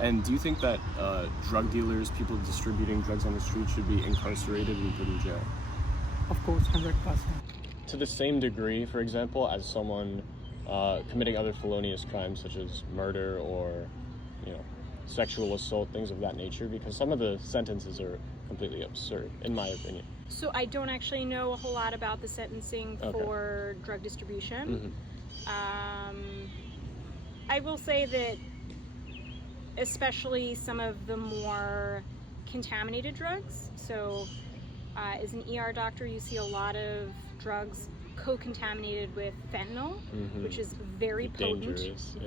And do you think that drug dealers, people distributing drugs on the street, should be incarcerated and put in jail? Of course, 100%. To the same degree, for example, as someone committing other felonious crimes such as murder or, sexual assault, things of that nature, because some of the sentences are completely absurd, in my opinion. So I don't actually know a whole lot about the sentencing for drug distribution. I will say that especially some of the more contaminated drugs. So as an ER doctor, you see a lot of drugs co-contaminated with fentanyl, which is very potent,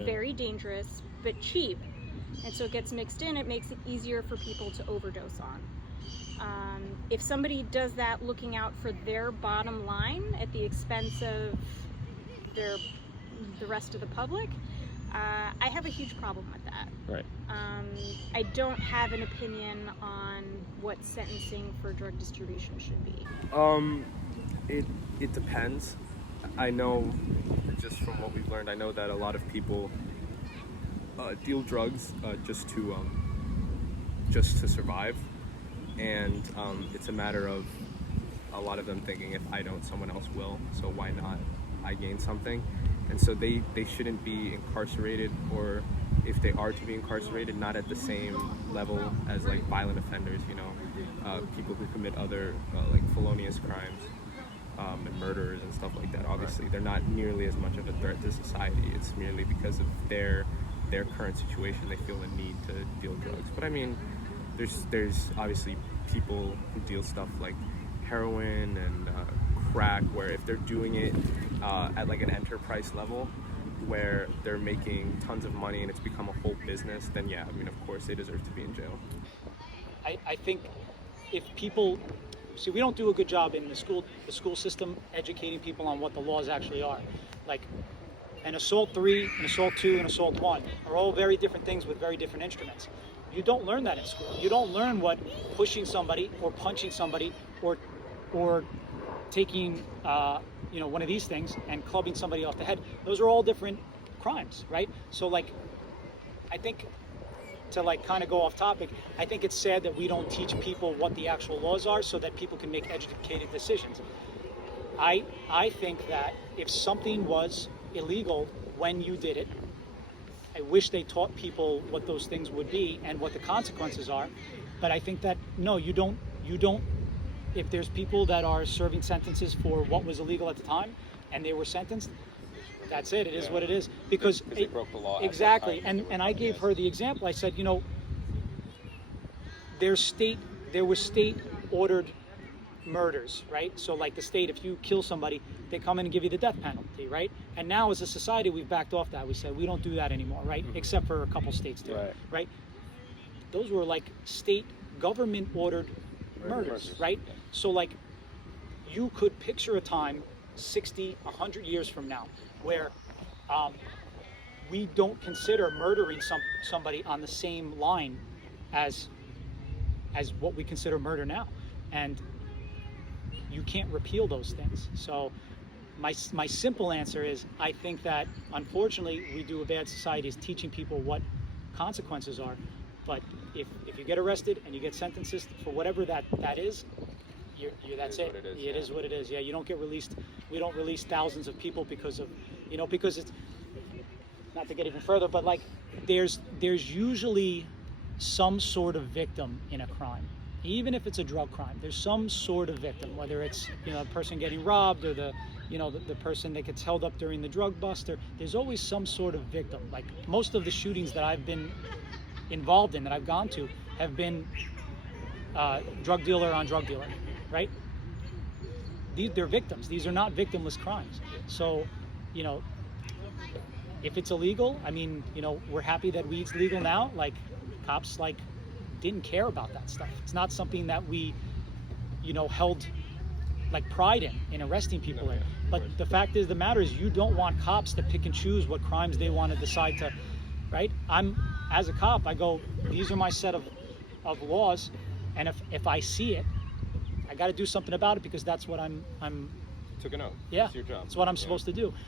very dangerous, but cheap. And so it gets mixed in, it makes it easier for people to overdose on. If somebody does that looking out for their bottom line at the expense of the rest of the public, I have a huge problem with that. Right. I don't have an opinion on what sentencing for drug distribution should be. It depends. I know, just from what we've learned, I know that a lot of people deal drugs just to survive, and it's a matter of a lot of them thinking, if I don't, someone else will, so why not I gain something. And so they shouldn't be incarcerated, or if they are to be incarcerated, not at the same level as like violent offenders, people who commit other like felonious crimes and murderers and stuff like that. Obviously they're not nearly as much of a threat to society. It's merely because of their current situation they feel a need to deal drugs. But I mean, there's obviously people who deal stuff like heroin and crack, where if they're doing it at like an enterprise level where they're making tons of money and it's become a whole business, then yeah, I mean, of course they deserve to be in jail. I think if people see, we don't do a good job in the school system educating people on what the laws actually are. Like an assault 3, an assault 2, and assault 1 are all very different things with very different instruments. You don't learn that in school. You don't learn what pushing somebody or punching somebody or taking one of these things and clubbing somebody off the head. Those are all different crimes, right? So like, I think, to like kind of go off topic, I think it's sad that we don't teach people what the actual laws are so that people can make educated decisions. I think that if something was illegal when you did it, I wish they taught people what those things would be and what the consequences are. But I think that no, you don't. If there's people that are serving sentences for what was illegal at the time and they were sentenced, that's it. It is what it is, because they broke the law. Exactly. And I gave her the example. I said, there were state ordered murders, right? So like the state, if you kill somebody, they come in and give you the death penalty, right? And now as a society, we've backed off that. We said we don't do that anymore, right? Except for a couple states do, right? Those were like state government ordered murders, right? So like, you could picture a time 60, 100 years from now where we don't consider murdering somebody on the same line as what we consider murder now, and you can't repeal those things. So my simple answer is, I think that unfortunately we do a bad society is teaching people what consequences are. But if you get arrested and you get sentences for whatever that is, that's it. It is what it is. Yeah, you don't get released. We don't release thousands of people because it's, not to get even further, but like there's usually some sort of victim in a crime. Even if it's a drug crime, there's some sort of victim, whether it's a person getting robbed or the person that gets held up during the drug bust. There's always some sort of victim. Like most of the shootings that I've been involved in, that I've gone to, have been drug dealer on drug dealer, right? They're victims. These are not victimless crimes. So, if it's illegal, I mean, we're happy that weed's legal now. Like, cops didn't care about that stuff. It's not something that we, held like pride in arresting people in. But the fact is, the matter is, you don't want cops to pick and choose what crimes they want to decide to, right? As a cop, I go, these are my set of laws, and if I see it, I got to do something about it, because that's what I'm Took a note. Yeah, it's your job. it's what I'm supposed to do.